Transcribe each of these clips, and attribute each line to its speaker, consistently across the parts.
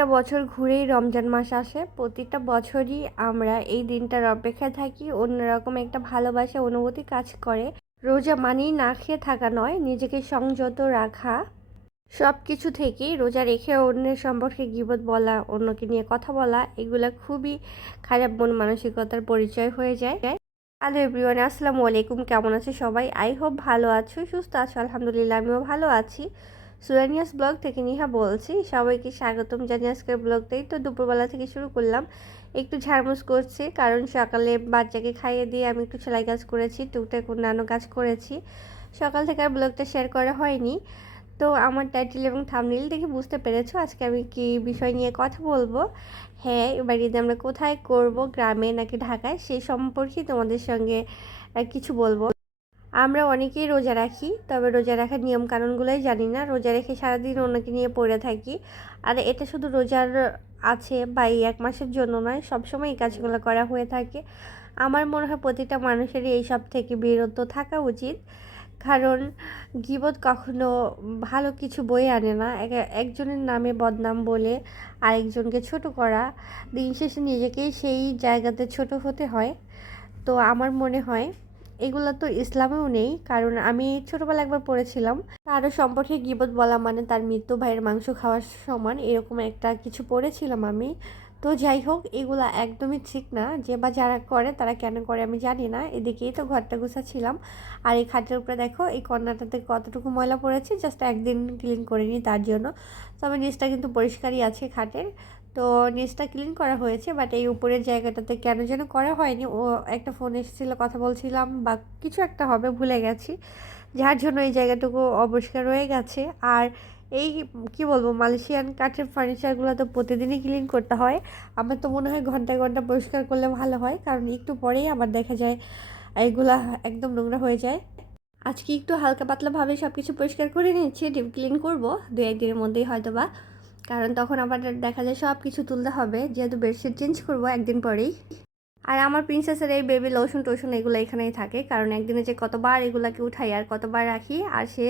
Speaker 1: প্রত্যেকটা বছর ঘুরেই রমজান মাস আসে। প্রতিটা বছরই আমরা এই দিনটার অপেক্ষায় থাকি, অন্যরকম একটা ভালোবাসা, অনুভূতি কাজ করে। রোজা মানেই না খেয়ে থাকা নয়, নিজেকে সংযত রাখা। সব কিছু থেকেই রোজা রেখে অন্যের সম্পর্কে গিবত বলা, অন্যকে নিয়ে কথা বলা, এগুলো খুবই খারাপ মন মানসিকতার পরিচয় হয়ে যায়। হ্যালো এভরিওয়ান আসসালামু আলাইকুম। কেমন আছে সবাই? আই হোপ ভালো আছো, সুস্থ আছো, আলহামদুলিল্লাহ, আমিও ভালো আছি। সুরানিয়াস ব্লগ থেকে নিহা বলছি। সবাইকে স্বাগতম জানিয়ে আজকের ব্লগটাই। তো দুপুরবেলা থেকে শুরু করলাম। একটু ঝাড়মুছ করছি, কারণ সকালে বাচ্চাকে খাইয়ে দিয়ে আমি একটু সেলাই কাজ করেছি, টুকটাক অন্যান্য কাজ করেছি। সকাল থেকে আর ব্লগটা শেয়ার করা হয়নি। তো আমার টাইটেল এবং থামনিল দেখে বুঝতে পেরেছ আজকে আমি কি বিষয় নিয়ে কথা বলব? হ্যাঁ এবার ঈদে আমরা কোথায় করব, গ্রামে নাকি ঢাকায়? সেই সম্পর্কে তোমাদের সঙ্গে কিছু বলব। আমরা অনেকেই রোজা রাখি, তবে রোজা রাখার নিয়ম কানুনগুলোই জানি না। রোজা রেখে সারাদিন অন্যকে নিয়ে পড়ে থাকি। আর এটা শুধু রোজার আছে বা এই এক মাসের জন্য নয়, সবসময় এই কাজগুলো করা হয়ে থাকে। আমার মনে হয় প্রতিটা মানুষেরই এই সব থেকে বিরত থাকা উচিত। কারণ গিবত কখনো ভালো কিছু বয়ে আনে না। এক- একজনের নামে বদনাম বলে আরেকজনকে ছোট করা, দিন শেষে নিজেকেই সেই জায়গাতে ছোট হতে হয়। তো আমার মনে হয় এগুলো তো ইসলামেও নেই। কারণ আমি ছোটোবেলা একবার পড়েছিলাম। কারও সম্পর্কে গিবত বলা মানে তার মৃত্যু ভাইয়ের মাংস খাওয়ার সমান এরকম একটা কিছু পড়েছিলাম আমি। তো যাই হোক, এগুলো একদমই ঠিক না। যে বা যারা করে, তারা কেন করে আমি জানি না। এদিকেই তো ঘরটা গুছাচ্ছিলাম। আর এই খাটের উপরে দেখো, এই কর্নারটাতে কতটুকু ময়লা পড়েছে জাস্ট একদিন ক্লিন করে নিই তার জন্য। তবে নিচটা কিন্তু পরিষ্কারই আছে খাটের। তো নিচটা ক্লিন করা হয়েছে বাট এই উপরের জায়গাটাতে কেন যেন করা হয়নি। ও একটা ফোন এসেছিল, কথা বলছিলাম, বা কিছু একটা হবে, ভুলে গেছি। যার জন্য এই জায়গাটুকু অপরিষ্কার রয়ে গেছে। আর এই, কি বলব, মালয়েশিয়ান কাঠের ফার্নিচারগুলো তো প্রতিদিনই ক্লিন করতে হয়। আমার তো মনে হয় ঘন্টায় ঘণ্টা পরিষ্কার করলে ভালো হয়, কারণ একটু পরেই আবার দেখা যায় এইগুলা একদম নোংরা হয়ে যায়। আজকে একটু হালকা পাতলাভাবে সব কিছু পরিষ্কার করে নিচ্ছি ডিপ ক্লিন করব। দু একদিনের মধ্যেই হয়তো বা কারণ তখন আবার দেখা যায় সব কিছু তুলতে হবে, যেহেতু বেডশিট চেঞ্জ করব একদিন পরেই। আর আমার প্রিন্সেসের এই বেবি লোশন টোশন এগুলো এখানেই থাকে, কারণ একদিনে যে কতবার এগুলাকে উঠাই আর কতবার রাখি, আর সে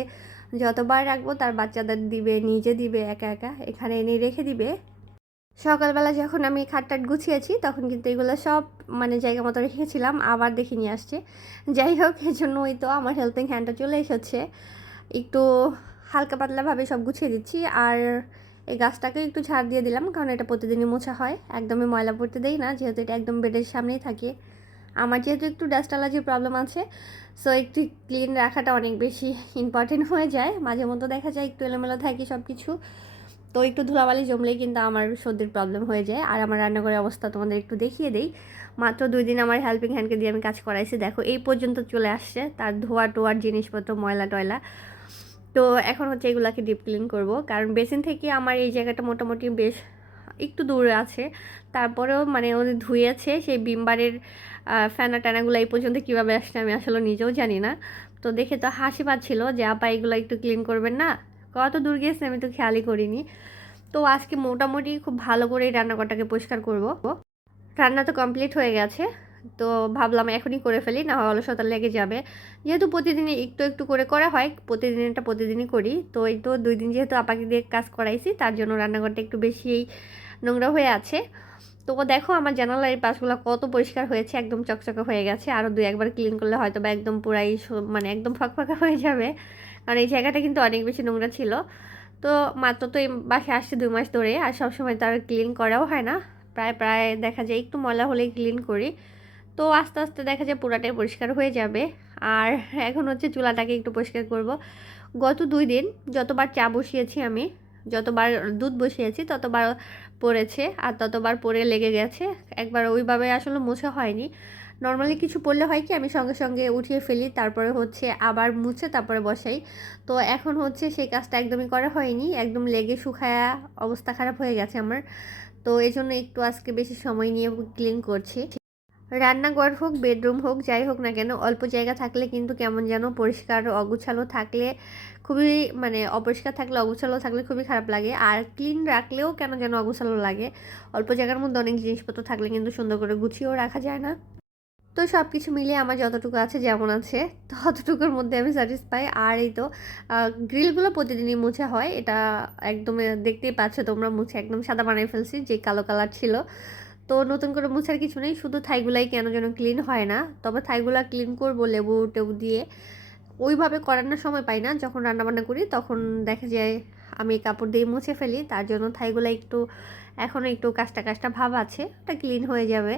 Speaker 1: যতবার রাখব তার বাচ্চাদের দিবে, নিজে দিবে, একা একা, এখানে এনে রেখে দিবে। সকালবেলা যখন আমি খাটটাট গুছিয়েছি, তখন কিন্তু এগুলো সব মানে জায়গা মতো রেখেছিলাম, আবার দেখে নিয়ে আসছে। যাই হোক, এজন্য ওই তো আমার হেল্পিং হ্যান্ডটা চলে এসেছে। একটু হালকা পাতলাভাবে সব গুছিয়ে দিচ্ছি, আর এই গাছটাকে একটু ঝাড় দিয়ে দিলাম, কারণ এটা প্রতিদিনই মোছা হয়। একদমই ময়লা পড়তে দেই না, যেহেতু এটা একদম বেডের সামনেই থাকে। আমার যেহেতু একটু ডাস্ট অ্যালার্জির প্রবলেম আছে সো একটু ক্লিন রাখাটা অনেক বেশি ইম্পর্টেন্ট হয়ে যায়। মাঝে মধ্যে দেখা যায় একটু এলোমেলো থাকে সব কিছু তো একটু ধুলাবালি জমলেই কিন্তু আমার সর্দির প্রবলেম হয়ে যায়। আর আমার রান্নাঘরের অবস্থা তোমাদের একটু দেখিয়ে দেই। মাত্র দুই দিন আমার হেল্পিং হ্যান্ডকে দিয়ে আমি কাজ করাইছি, দেখো, এই পর্যন্ত চলে আসছে। তার ধোয়া টোয়ার জিনিসপত্র ময়লা টয়লা তো এখন হচ্ছে এগুলাকে ডিপ ক্লিন করব। কারণ বেসিন থেকে আমার এই জায়গাটা মোটামুটি বেশ একটু দূরে আছে। তারপরেও মানে ওদের ধুয়েছে, সেই বিমবারের ফ্যানা ট্যানাগুলো এই পর্যন্ত কীভাবে আসছে আমি আসলে নিজেও জানি না। তো দেখে তো হাসি পাচ্ছিল যে, আপা, এগুলো একটু ক্লিন করবেন না? কত দূর গিয়েছে আমি তো খেয়ালই করিনি। তো আজকে মোটামুটি খুব ভালো করে এই রান্নাঘরটাকে পরিষ্কার করব। রান্না তো কমপ্লিট হয়ে গেছে। তো ভাবলাম এখনই করে ফেলি, না হয় অলসতা লেগে যাবে। যেহেতু প্রতিদিনই একটু একটু করে করা হয় প্রতিদিনটা প্রতিদিনই করি। তো এই তো দুই দিন যেহেতু আপাকে দিয়ে কাজ করাইছি, তার জন্য রান্নাঘরটা একটু বেশিই নোংরা হয়ে আছে। তো দেখো আমার জানালার পাশগুলো কত পরিষ্কার হয়েছে, একদম চকচকে হয়ে গেছে। আরও দুই একবার ক্লিন করলে হয়তো বা একদম পুরাই মানে একদম ফাঁকা হয়ে যাবে। কারণ এই জায়গাটা কিন্তু অনেক বেশি নোংরা ছিল। তো মাত্র তো এই বাসে আসছে দুই মাস ধরে, আর সবসময় তো আর ক্লিন করাও হয় না। প্রায় প্রায় দেখা যায় একটু ময়লা হলেই ক্লিন করি। তো আস্তে আস্তে দেখা যায় পুরাটাই পরিষ্কার হয়ে যাবে। আর এখন হচ্ছে চুলাটাকে একটু পরিষ্কার করব। গত দুই দিন যতবার চা বসিয়েছি আমি, যতবার দুধ বসিয়েছি, ততবার পড়েছে আর ততবার পরে লেগে গেছে। একবার ওইভাবে আসলে মুছে হয়নি। নর্মালি কিছু পড়লে হয় কি, আমি সঙ্গে সঙ্গে উঠিয়ে ফেলি, তারপরে হচ্ছে আবার মুছে তারপরে বসাই। তো এখন হচ্ছে সেই কাজটা একদমই করা হয়নি, একদম লেগে শুকায়া অবস্থা খারাপ হয়ে গেছে আমার। তো এই জন্য একটু আজকে বেশি সময় নিয়ে ক্লিন করছি। রান্নাঘর হোক, বেডরুম হোক, যাই হোক না কেন, অল্প জায়গা থাকলে কিন্তু কেমন যেন পরিষ্কার অগুছালো থাকলে খুবই মানে অপরিষ্কার থাকলে, অগুছালো থাকলে খুবই খারাপ লাগে। আর ক্লিন রাখলেও কেন যেন অগুছালো লাগে। অল্প জায়গার মধ্যে অনেক জিনিসপত্র থাকলে কিন্তু সুন্দর করে গুছিয়েও রাখা যায় না। তো সব কিছু মিলিয়ে আমার যতটুকু আছে যেমন আছে, ততটুকুর মধ্যে আমি স্যাটিসফাই আর এই তো গ্রিলগুলো প্রতিদিনই মুছা হয়। এটা একদম দেখতেই পাচ্ছ তোমরা মুছে একদম সাদা বানিয়ে ফেলছি, যে কালো কালার ছিল। তো নতুন করে মুছার কিছু নেই, শুধু থাইগুলাই কেন যেন ক্লিন হয় না। তবে থাইগুলা ক্লিন করব, লেবু টেবু দিয়ে। ওইভাবে করানোর সময় পাই না, যখন রান্নাবান্না করি তখন দেখা যায় আমি কাপড় দিয়ে মুছে ফেলি, তার জন্য থাইগুলা একটু এখনও একটু কাজটা কাজটা ভাব আছে, ওটা ক্লিন হয়ে যাবে।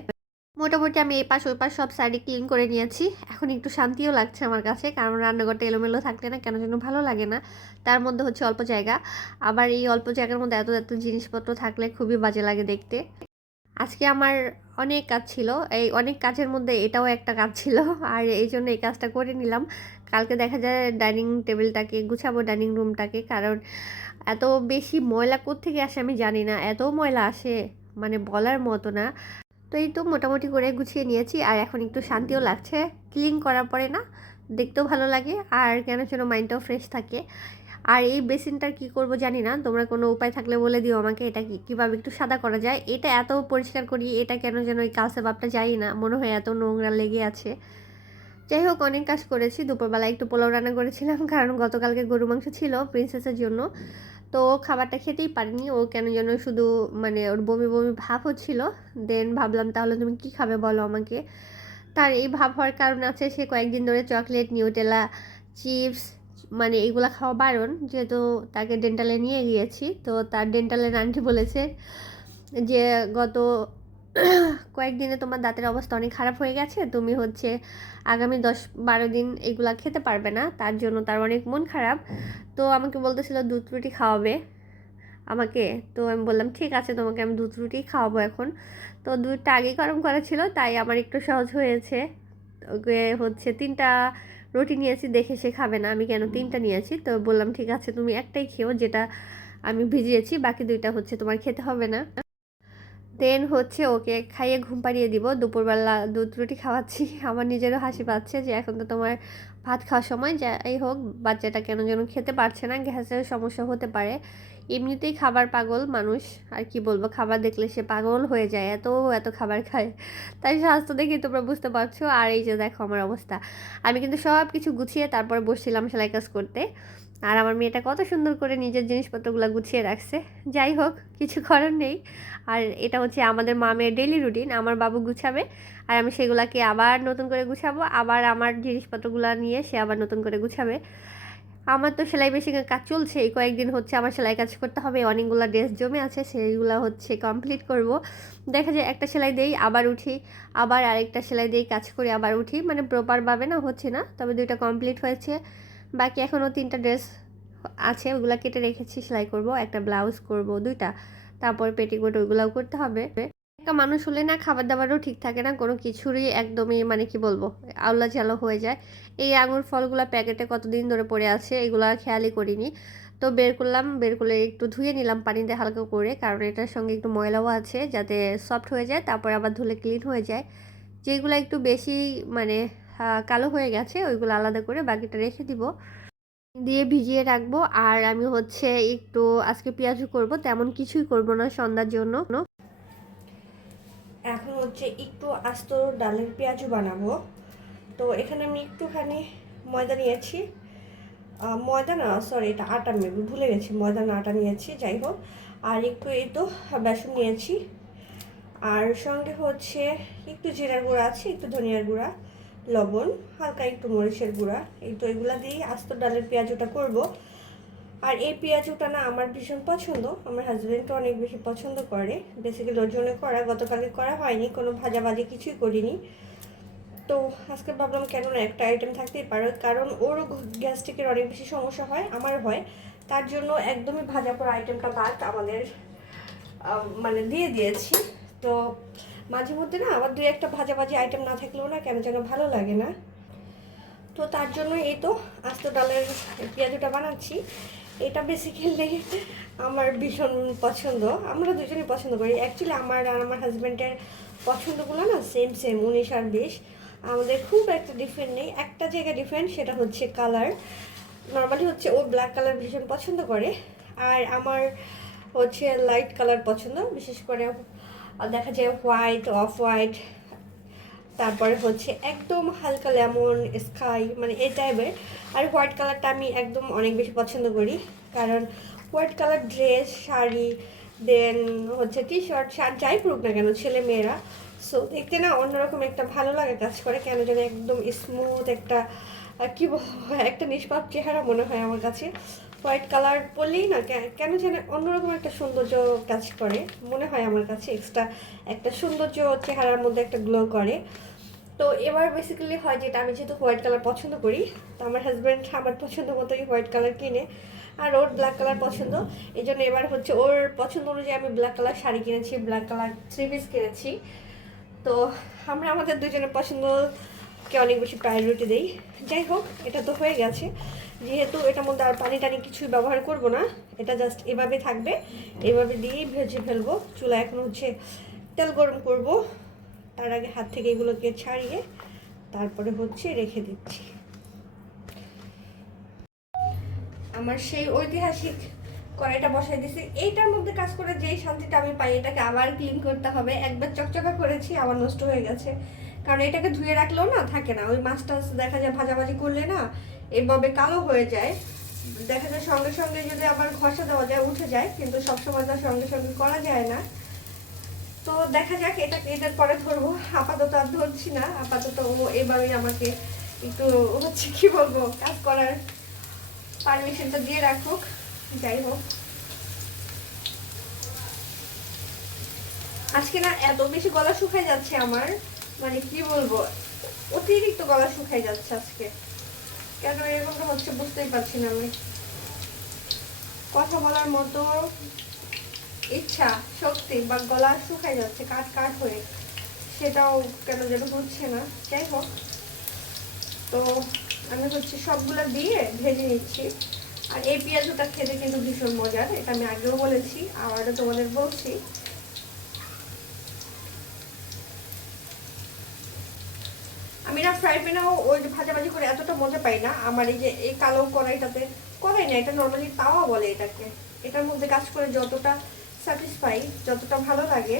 Speaker 1: মোটামুটি আমি এই পাশ ওই পাশ সব সাইডে ক্লিন করে নিয়েছি। এখন একটু শান্তিও লাগছে আমার কাছে, কারণ রান্নাঘরটা এলোমেলো থাকলে না কেন যেন ভালো লাগে না। তার মধ্যে হচ্ছে অল্প জায়গা। আবার এই অল্প জায়গার মধ্যে এত এত জিনিসপত্র থাকলে খুবই বাজে লাগে দেখতে। আজকে আমার অনেক কাজ ছিল। এই অনেক কাজের মধ্যে এটাও একটা কাজ ছিল। আর এই জন্য এই কাজটা করে নিলাম। কালকে দেখা যায় ডাইনিং টেবিলটাকে, গুছাবো ডাইনিং রুমটাকে। কারণ এত বেশি ময়লা থেকে আসে আমি জানি না। এত ময়লা আসে মানে বলার মতো না। তো এই তো মোটামুটি করে গুছিয়ে নিয়েছি। আর এখন একটু শান্তিও লাগছে। ক্লিন করার পরে না, দেখতেও ভালো লাগে। আর কেন যেন মাইন্ডটাও ফ্রেশ থাকে। আর এই বেসিনটার কি করব জানি না, তোমরা কোনো উপায় থাকলে বলে দিও আমাকে এটা কি, কীভাবে একটু সাদা করা যায়। এটা এত পরিষ্কার করি, এটা কেন যেন ওই কালসে ভাবটা যাই না, মনে হয় এত নোংরা লেগে আছে। যাই হোক, অনেক কাজ করেছি দুপুরবেলা একটু পোলাও রান্না করেছিলাম, কারণ গতকালকে গরু মাংস ছিল প্রিন্সেসের জন্য। তো খাবারটা খেতেই পারেনি, ও কেন যেন শুধু মানে ওর বমি বমি ভাব হচ্ছিল। দেন ভাবলাম, তাহলে তুমি কি খাবে বলো আমাকে? তার এই ভাব হওয়ার কারণ আছে, সে কয়েকদিন ধরে চকলেট নিউটেলা চিপস মানে এগুলো খাওয়া বারণ, যেহেতু তাকে ডেন্টালে নিয়ে গিয়েছি, তো তার ডেন্টালের আন্টি বলেছে যে, গত কয়েকদিনে তোমার দাঁতের অবস্থা অনেক খারাপ হয়ে গেছে, তুমি হচ্ছে আগামী দশ বারো দিন এগুলা খেতে পারবে না, তার জন্য তার অনেক মন খারাপ। তো আমাকে বলতেছিল, দুধ রুটি খাওয়াবে আমাকে? তো আমি বললাম, ঠিক আছে, তোমাকে আমি দুধ রুটি খাওয়াবো এখন। তো দুধটা আগে গরম করা ছিল, তাই আমার একটু সহজ হয়েছে। ওকে হচ্ছে তিনটা রুটি নিয়েছি, দেখে সে খাবে না। আমি কেন তিনটা নিয়েছি? তো বললাম, ঠিক আছে, তুমি একটাই খেও যেটা আমি ভিজিয়েছি, বাকি দুইটা হচ্ছে তোমার খেতে হবে না। দেন হচ্ছে ওকে খাইয়ে ঘুম পাড়িয়ে দিব। দুপুরবেলা দুধ রুটি খাওয়াচ্ছি। আমার নিজেরও হাসি পাচ্ছে যে এখন তো তোমার ভাত খাওয়ার সময়। যাই হোক, বাচ্চাটা কেন যেন খেতে পারছে না। গ্যাসের সমস্যা হতে পারে। এমনিতেই খাবার পাগল মানুষ। আর কি বলব, খাবার দেখলে সে পাগল হয়ে যায়, এত এত খাবার খায়। তাই স্বাস্থ্য দেখে তোমরা বুঝতে পারছ। আর এই যে দেখো আমার অবস্থা। আমি কিন্তু সব কিছু গুছিয়ে তারপর বসছিলাম সেলাই কাজ করতে। আর আমার মেয়েটা কত সুন্দর করে নিজের জিনিসপত্রগুলো গুছিয়ে রাখছে। যাই হোক, কিছু করার নেই। আর এটা হচ্ছে আমাদের মামের ডেলি রুটিন আমার বাবু গুছাবে। আর আমি সেগুলাকে আবার নতুন করে গুছাবো। আবার আমার জিনিসপত্রগুলো নিয়ে সে আবার নতুন করে গুছাবে। আমার তো সেলাই মেশিনের কাজ চলছে। এই কয়েকদিন হচ্ছে আমার সেলাই কাজ করতে হবে। অনেকগুলো ড্রেস জমে আছে, সেইগুলো হচ্ছে কমপ্লিট করব। দেখা যায় একটা সেলাই দেই আবার উঠি, আবার আরেকটা সেলাই দিয়েই কাজ করি আবার উঠি। মানে প্রপারভাবে না হচ্ছে না, তবে দুইটা কমপ্লিট হয়েছে। বাকি এখনও তিনটা ড্রেস আছে, ওগুলো কেটে রেখেছি, সেলাই করব। একটা ব্লাউজ করব, দুইটা। তারপর পেটিকোট ওইগুলোও করতে হবে। একটা মানুষ হলে না খাবার দাবারও ঠিক থাকে না, কোনো কিছুরই একদমই মানে কি বলব আউলা চালো হয়ে যায়। এই আঙুর ফলগুলো প্যাকেটে কতদিন ধরে পড়ে আছে এগুলো আর খেয়ালই করিনি। তো বের করলাম, বের করলে একটু ধুয়ে নিলাম পানিতে হালকা করে, কারণ এটার সঙ্গে একটু ময়লাও আছে যাতে সফট হয়ে যায়, তারপর আবার ধুলে ক্লিন হয়ে যায়। যেগুলো একটু বেশি মানে কালো হয়ে গেছে ওইগুলো আলাদা করে বাকিটা রেখে দিব। দিয়ে ভিজিয়ে রাখব, আর আমি হচ্ছে একটু আজকে পেঁয়াজু করব, তেমন কিছুই করব না সন্ধ্যার জন্য। এখন হচ্ছে একটু আস্ত ডালের পেঁয়াজু বানাবো। তো এখানে আমি একটুখানি ময়দা নিয়েছি। ময়দা না সরি এটা আটা আমি ভুলে গেছি, ময়দা না, আটা নিয়েছি, যাই হোক। আর একটু এই তো বেসন নিয়েছি। আর সঙ্গে হচ্ছে একটু জিরার গুঁড়া আছে, একটু ধনিয়ার গুঁড়া, লবণ, হালকা একটু মরিচের গুঁড়া, এই তো এগুলা দিয়েই আস্ত ডালের পেঁয়াজ ওটা করব। আর এই পেঁয়াজুটা না আমার ভীষণ পছন্দ। আমার হাজব্যান্ডও অনেক বেশি পছন্দ করে। বেসিক্যালি ওর জন্য করা, গতকালকে করা হয়নি, কোনো ভাজাভাজি কিছুই করিনি। তো আজকে ভাবলাম কেন না একটা আইটেম থাকতেই পারো, কারণ ওরও গ্যাস্ট্রিকের অনেক বেশি সমস্যা হয় আমার হয়। তার জন্য একদমই ভাজা পড়া আইটেমটা বাদ আমাদের মানে দিয়ে দিয়েছি। তো মাঝে মধ্যে না আবার দুই একটা ভাজা ভাজি আইটেম না থাকলেও না কেন যেন ভালো লাগে না। তো তার জন্য এই তো আস্ত ডালের পেঁয়াজুটা বানাচ্ছি। এটা বেসিক্যালি আমার ভীষণ পছন্দ। আমরা দুজনেই পছন্দ করি। অ্যাকচুয়ালি আমার আর আমার হাজব্যান্ডের পছন্দগুলো না সেম সেম উনিশ আর বিশ। আমাদের খুব একটা ডিফারেন্ট নেই। একটা জায়গায় ডিফারেন্ট সেটা হচ্ছে কালার নর্মালি হচ্ছে ও ব্ল্যাক কালার ভীষণ পছন্দ করে। আর আমার হচ্ছে লাইট কালার পছন্দ। বিশেষ করে দেখা যায় হোয়াইট অফ হোয়াইট তারপরে হচ্ছে একদম হালকা লেমন, স্কাই মানে এই টাইপের আর হোয়াইট কালারটা আমি একদম অনেক বেশি পছন্দ করি। কারণ white colour dress sari then হচ্ছে টি শার্ট শার্ট যাই পড়ুক না কেন, ছেলে মেয়েরা। সো দেখতে না অন্যরকম একটা ভালো লাগে কাজ করে, কেন যেন একদম স্মুথ একটা কী একটা নিষ্পাপ চেহারা মনে হয় আমার কাছে। হোয়াইট কালার পরলেই না কেন যেন অন্যরকম একটা সৌন্দর্য কাজ করে। মনে হয় আমার কাছে এক্সট্রা একটা সৌন্দর্য চেহারার মধ্যে একটা গ্লো করে। তো এবার বেসিক্যালি হয় যেটা, আমি যেহেতু হোয়াইট কালার পছন্দ করি, তো আমার হাজব্যান্ড আমার পছন্দ মতোই হোয়াইট কালার কিনে, আর ওর ব্ল্যাক কালার পছন্দ। এই জন্য এবার হচ্ছে ওর পছন্দ অনুযায়ী আমি ব্ল্যাক কালার শাড়ি কিনেছি ব্ল্যাক কালার থ্রি পিস কিনেছি। তো আমরা আমাদের দুজনের পছন্দকে অনেক বেশি প্রায়োরিটি দিই। যাই হোক, এটা তো হয়ে গেছে। যেহেতু এটার মধ্যে আর পানি টানি কিছুই ব্যবহার করব না, এটা জাস্ট এভাবে থাকবে। এভাবে দিয়েই ভেজে ফেলব। চুলা এখন হচ্ছে তেল গরম করব। তার আগে হাত থেকে এগুলোকে ছাড়িয়ে তারপরে হচ্ছে রেখে দিচ্ছি। আমার সেই ঐতিহাসিক কড়াইটা বসাই দিছি। এইটার মধ্যে কাজ করে যেই শান্তিটা আমি পাই, এটাকে আবার ক্লিন করতে হবে। একবার চকচকা করেছি, আবার নষ্ট হয়ে গেছে। কারণ এটাকে ধুয়ে রাখলেও না থাকে না। ওই মাছটা দেখা যায় ভাজাভাজি করলে না এভাবে কালো হয়ে যায়, দেখা যায় সঙ্গে সঙ্গে যদি আবার ঘষা দেওয়া যায়, উঠে যায়, কিন্তু সবসময় তো সঙ্গে সঙ্গে করা যায় না। তো দেখা যাক, এটা এটার পরে ধরবো। আপাতত আর ধরছি না, আপাতত ও এভাবেই আমাকে একটু হচ্ছে কি বলব, কাজ করার পারমিশনটা দিয়ে রাখুক, যাই হোক। আজকে না এত বেশি গলা শুকাই যাচ্ছে আমার মানে কি বলব, অতিরিক্ত গলা শুকাই যাচ্ছে আজকে। কেন এরকমটা হচ্ছে বুঝতেই পারছি না আমি। কথা বলার মতো ইচ্ছা, শক্তি বা গলা শুকাই যাচ্ছে, কাট কাট হয়ে। সেটাও কেন যেন হচ্ছে না। যাই হোক, তো আমি হচ্ছে সবগুলো দিয়ে ভেজে নিচ্ছি। আর এই পেঁয়াজটা খেতে কিন্তু ভীষণ মজার, এটা আমি আগেও বলেছি আবারও তোমাদের বলছি। না ফ্রাই প্যানেও ওই যে ভাজাভাজি করে এতটা মজা পাই না। আমার এই যে এই কালো কড়াইটাতে, কড়াই না, এটা নর্মালি তাওয়া বলে এটাকে। এটার মধ্যে কাজ করে যতটা স্যাটিসফাই যতটা ভালো লাগে।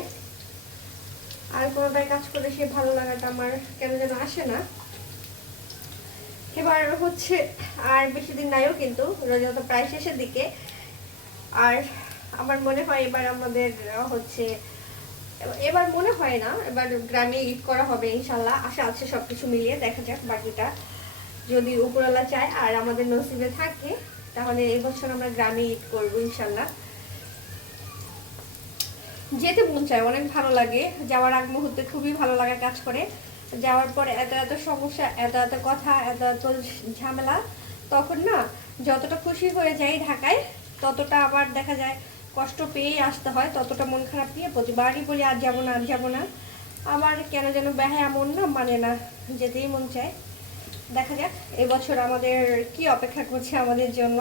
Speaker 1: আর কোনোটাই কাজ করে সে ভালো লাগাটা আমার কেন যেন আসে না। এবার হচ্ছে, আর বেশি দিন নাইও কিন্তু, রোজা তো প্রায় শেষের দিকে। আর আমার মনে হয় এবার আমাদের হচ্ছে এবার মনে হয় না, এবার গ্রামে ঈদ করা হবে, ইনশাল্লাহ। আশা আছে সবকিছু মিলিয়ে, দেখা যাক বাকিটা। যদি উপরওয়ালা চায় আর আমাদের নসিবে থাকে, তাহলে এবছর আমরা গ্রামে ঈদ করব, ইনশাল্লাহ। যেতে মন চায়, অনেক ভালো লাগে। যাওয়ার আগ মুহূর্তে খুবই ভালো লাগা কাজ করে। যাওয়ার পরে এত এত সমস্যা, এত এত কথা, এত এত ঝামেলা, তখন না যতটা খুশি হয়ে যাই ঢাকায়, ততটা আবার দেখা যায় কষ্ট পেয়েই আসতে হয়, ততটা মন খারাপ নিয়ে প্রতিবারই বলি, আর যাব না, আর যাব না। আমার কেন যেন ব্যাহে এমন না মানে না, যেতেই মন চায়। দেখা যাক, এবছর আমাদের কি অপেক্ষা করছে আমাদের জন্য।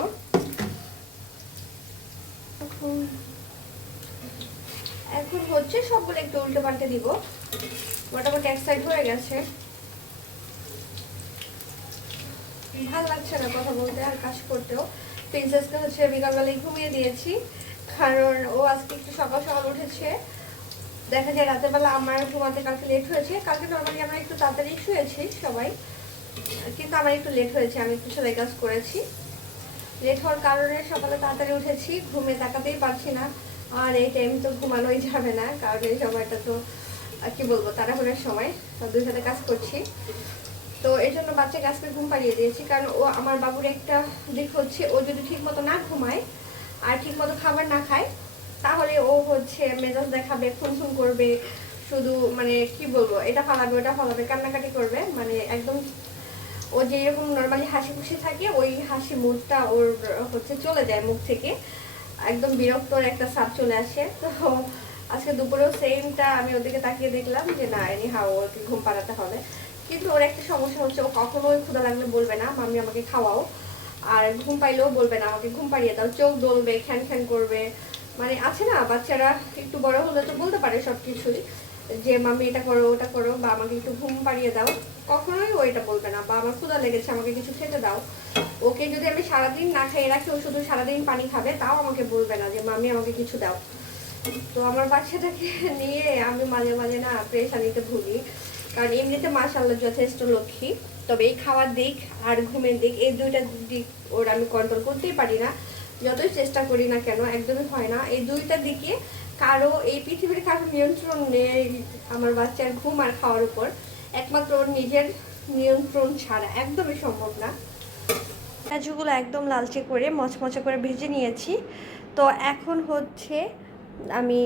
Speaker 1: এখন হচ্ছে সবগুলো একটু উল্টো পাল্টে দিব। মোটামুটি এক সাইড হয়ে গেছে। ভালো লাগছে না কথা বলতে, আর কাজ করতেও। প্রিন্সেসকে হচ্ছে বিকালবেলায় ঘুমিয়ে দিয়েছি। কারণ ও আজকে একটু সকাল সকাল উঠেছে। দেখা যায় রাতের বেলা আমার ঘুমাতে কালকে লেট হয়েছে। কালকে নর্মালি আমরা একটু তাড়াতাড়ি শুয়েছি সবাই। কিন্তু আমার একটু লেট হয়েছে, আমি একটু সেলাই কাজ করেছি। লেট হওয়ার কারণে সকালে তাড়াতাড়ি উঠেছি, ঘুমে তাকাতেই পারছি না। আর এই টাইম তো ঘুমানোই যাবে না, কারণ এই সময়টা তো কি বলব, তাড়াহুড়োর সময়। দুই সাথে কাজ করছি। তো এই জন্য বাচ্চাকে আজকে ঘুম পাড়িয়ে দিয়েছি, কারণ ও, আমার বাবুর একটা দিক হচ্ছে, ও যদি ঠিক মতো না ঘুমায় আর ঠিক মতো খাবার না খায়, তাহলে ও হচ্ছে মেজাজ দেখাবে খুন খুন করবে, শুধু মানে কি বলব, এটা ফালাবে, ওটা ফালাবে, কান্নাকাটি করবে মানে একদম ও যে এরকম নর্মালি হাসি খুশি থাকে, ওই হাসি মুখটা ওর হচ্ছে চলে যায় মুখ থেকে। একদম বিরক্তর একটা সাপ চলে আসে। তো আজকে দুপুরেও সেমটা আমি ওদিকে তাকিয়ে দেখলাম যে, না এনি হাও ওকে ঘুম পাড়াতে হবে। কিন্তু ওর একটা সমস্যা হচ্ছে, ও কখনোই ক্ষুধা লাগলে বলবে না, মাম্মি, আমাকে খাওয়াও। আর ঘুম পাইলেও বলবে না, আমাকে ঘুম পাড়িয়ে দাও, চোখ দলবে, খ্যান খ্যান করবে। মানে আছে না, বাচ্চারা একটু বড় হলে তো বলতে পারে সব কিছুই যে মামি এটা করো, ওটা করো, বা আমাকে একটু ঘুম পাড়িয়ে দাও। কখনোই ও এটা বলবে না, বা আমার ক্ষুধা লেগেছে, আমাকে কিছু খেতে দাও। ওকে যদি আমি সারাদিন না খেয়ে রাখি, ও শুধু সারাদিন পানি খাবে, তাও আমাকে বলবে না যে মামি আমাকে কিছু দাও। তো আমার বাচ্চাটাকে নিয়ে আমি মাঝে মাঝে না প্রেশানিতে ভুগি কারণ এমনিতে মাসাল্লাহ যথেষ্ট লক্ষ্মী। তবে এই খাওয়ার দিক আর ঘুমের দিক, এই দুইটা দিক ওর আমি কন্ট্রোল করতেই পারি না। যতই চেষ্টা করি না কেন, একদমই হয় না। এই দুইটা দিকে কারও এই পৃথিবীর কারও নিয়ন্ত্রণ নেই আমার বাচ্চার ঘুম আর খাওয়ার উপর। একমাত্র ওর নিজের নিয়ন্ত্রণ ছাড়া একদমই সম্ভব না। পেঁয়াজগুলো একদম লালচে করে মচমচে করে ভেজে নিয়েছি। তো এখন হচ্ছে আমি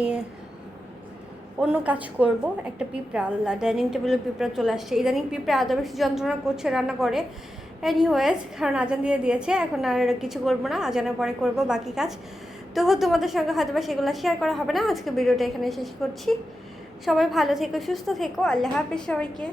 Speaker 1: অন্য কাজ করব, একটা পিঁপড়া, আল্লাহ ডাইনিং টেবিলের পিঁপড়া চলে আসছে। ইদানিং পিঁপড়া আদা বেশি যন্ত্রণা করছে, রান্না করে। এনিওয়েজ কারণ আজান দিয়ে দিয়েছে, এখন আর কিছু করব না, আজানের পরে করব বাকি কাজ। তবু তোমাদের সঙ্গে হয়তো বা সেগুলো শেয়ার করা হবে না, আজকে ভিডিওটা এখানে শেষ করছি। সবাই ভালো থেকো, সুস্থ থেকো, আল্লাহ হাফিজ সবাইকে।